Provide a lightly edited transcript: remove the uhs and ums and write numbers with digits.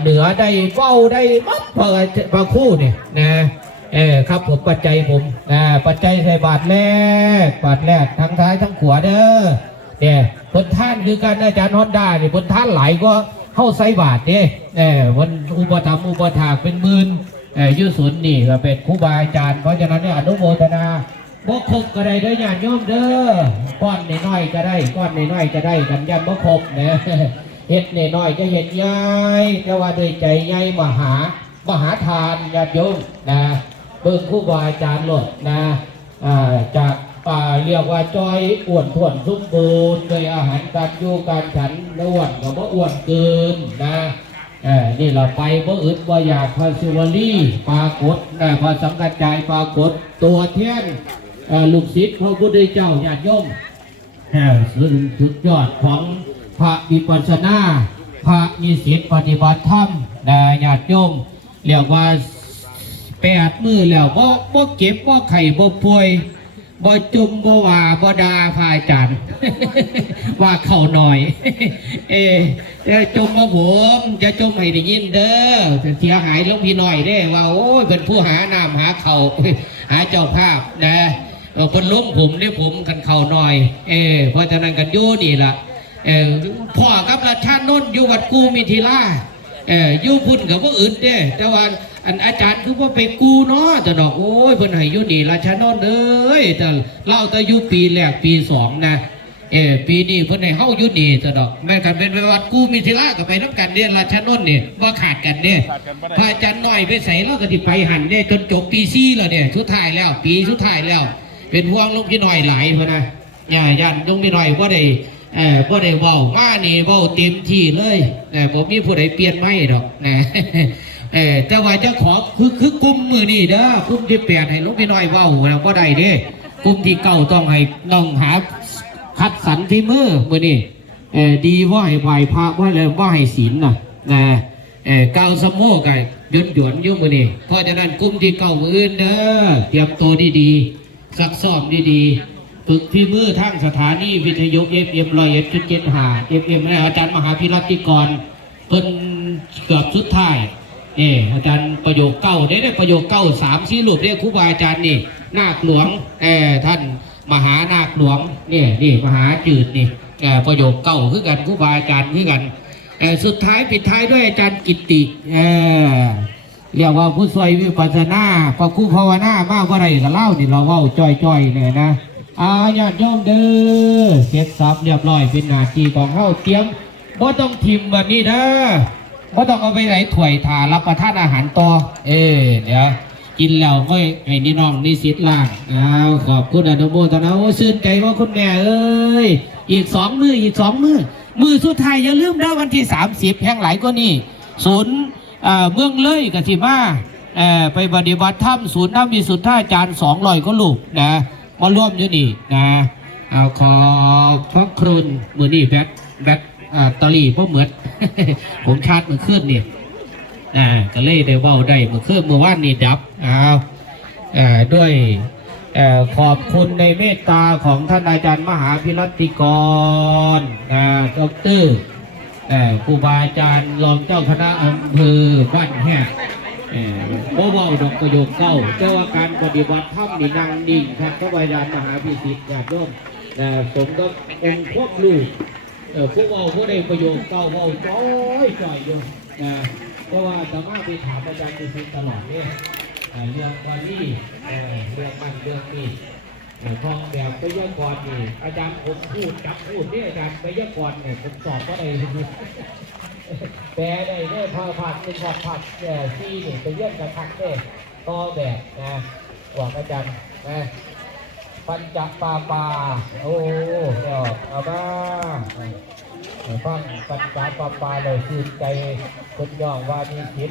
เหนือได้เฝ้าได้มัดพระคู่เนี่ยนะครับผมปัจจัยผมปัจจัยใส่บาทแรกทั้งท้ายทั้งขวาเด้อเนี่ยบนท่านคือการอาจารย์ฮอนด้าเนี่ยบนท่านหลายก็เข้าใส่บาทเนี่ยวันอุปถัมภ์อุปถากเป็นหมื่นยุสุนนี่ก็เป็นครูบาอาจารย์เพราะฉะนั้นเนี่ยอนุโมทนาบ่ครบก็ได้เด้อญาติโยมเด้อก้อนน้อยก็ได้ก้อนน้อยก็ได้กันยันบ่ครบนะเฮ็ดน้อยจะเฮ็ดใหญ่แต่ว่าด้วยใจใหญ่มหาทานญาติโยมนะเบิ่งครูบาอาจารย์หลดนะจากเรียกว่าจอยอ้วนท้วนสมบูรณ์ด้วยอาหารการอยู่การฉันอ้วนก็บ่อ้วนเกินนะนี่เราไปบ่อึดบ่อยากพระศิวลีปรากฏพระสังฆจายปรากฏตัวเทียนลูกศิษย์พระพุทธเจ้าญาติโยมสุดยอดของพระวิปัสสนาพระมีศีลปฏิบัติธรรมญาติโยมเรียกว่า8 มื้อแล้วบ่เก็บบ่ไข้บ่ป่วยบ่จุ่มบ่ว่าบ่ด่าพระอาจารย์ ว่าเข้าหน่อยจะจมมาผมจะจมให้ได้ยินเด้อเสียหายลงพี่หน่อยได้ว่าโอ้ยเป็นผู้หาน้ำหาเข่าหาเจ้าภาพนะคนล้มผมเนี่ยผมกันเข่าหน่อยเพราะฉะนั้นกันยู่นี่ล่ะพ่อกับราชานนท์อยู่วัดกูมิถิลายู่พุ่นกับว่าอื่นเด้แต่ว่าอาจารย์คือว่าไปกูเนาะจะดอกโอ้ยเพิ่นให้อยู่นี่ราชานนท์เอ้ยแต่เล่าแต่อยู่ปีแรกปี2นะปีนี้เพิ่นให้เฮาอยู่นี่จะดอกแม่กันเป็นวัดกูมิถิลาก็ไปน้ำกันเนี่ยราชานนท์เนี่ยว่าขาดกันเนี่ยพระอาจารย์น้อยไปใส่เราก็ที่ไปหันเนี่ยจนจบปี4แล้วเนี่ยสุดท้ายแล้วปีสุดท้ายแล้วเป็นห่วงลุงพี่น้อยหลายเพราะนะญาติลุงพี่น้อยว่าได้บ่ได้เว้ามานี่เว้าเต็มที่เลยผมมีผู้ใดเปลี่ยนไม่ดอกนะแต่ว่าจะขอคือกลุ่มมือนี่เด้อกลุ่มที่8ให้ลุงพี่น้อยเว้าแล้วก็ได้เด้กลุ่มที่9ต้องให้น้องหาคัดสรรที่มือนี่ดีว่าให้ไหวพระว่าเลยว่าให้ศีลนะเก้าสมโภกันหยวนยุ่งมือนี่เพราะฉะนั้นกลุ่มที่9มืออื่นเด้อเตรียมตัวดีๆซักซ้อมดีๆฝึกที่มือทั้งสถานีวิทยุ FM 101.75 FM อาจารย์มหาพิรัติกรเป็นเกือบสุดท้ายอาจารย์ประโยคเก้าได้ประโยค9 3 4รูปเรียกครูบาอาจารย์นี่นาคหลวงท่านมหานาคหลวงนี่มหาจืดนี่ประโยคเก้าคือกันครูบาอาจารย์คือกันสุดท้ายปิดท้ายด้วยอาจารย์กิตติเรียกว่าผู้ช่วยวิปัสสนาพระครูภาวนามาว่าไรก็เล่านี่เราเว้าจ้อยๆเนี่ยนะญาติโยมเด้อเสร็จสับเรียบร้อยเป็นหน้าที่ของเขาเตรียมบ่ต้องทิมแบบนี้นะบ่ต้องเอาไปไหนถ้วยถารับประทานอาหารต่อเดี๋ยวกินแล้วก็ให้นี่น้องนี่สิทธิ์ล่างขอบคุณอนุโมทนาโอ้ชื่นใจว่าคุณแม่เอ้ยอีก2 มื้อมือสุดท้ายอย่าลืมนะวันที่30แห่งหลายก็นี่ศูนย์เมืองเลยกสิมาไปปฏิบัติธรรมศูนย์น้ำมีสุทธาจารย์200ก็ลูกนะมาร่วมอยู่นี่นะขอพระครุณมือนี่แบตตอรี่เพราะเหมือน ผมชาร์จมือขึ้นเนี่ยก็เลยได้เว้าได้มือขึ้นเมื่อวานนี่ดับด้วยขอบคุณในเมตตาของท่านอาจารย์มหาพิรัติกรดร.ครูบาอาจารย์รองเจ้าคณะอำเภอบ้านแหกบ่เว้าดอกประโยคเก้าแต่ว่าการปฏิบัติธรรมนี่นั่งนิ่งครับพระอาจารย์มหาพิสิทธิ์ญาติโยมผมก็องค์ควบลูกพวกเราผู้ใดประโยคเก้าเว้าจ้อยอยู่เพราะว่าสามารถไปถามอาจารย์พิสิทธิ์ตลอดเนี่ยเรื่องวันนี้เรื่องมันเรื่องนี้พอแบบไวยากรณ์นี่อาจารย์ผมพูดนี่อาจารย์ไวยากรณ์เนี่ยผมสอบก็ได้แปลได้เนี่ยพอผัดเป็นผัดซี่เนี่ยไปเยี่ยมกระทักเนี่ยต่อแบบบอกอาจารย์ปัญจปาโอ้เดี๋ยวเอาบ้างฟังปัญจปาเลยชื่นใจคนย่องว่ามีจิต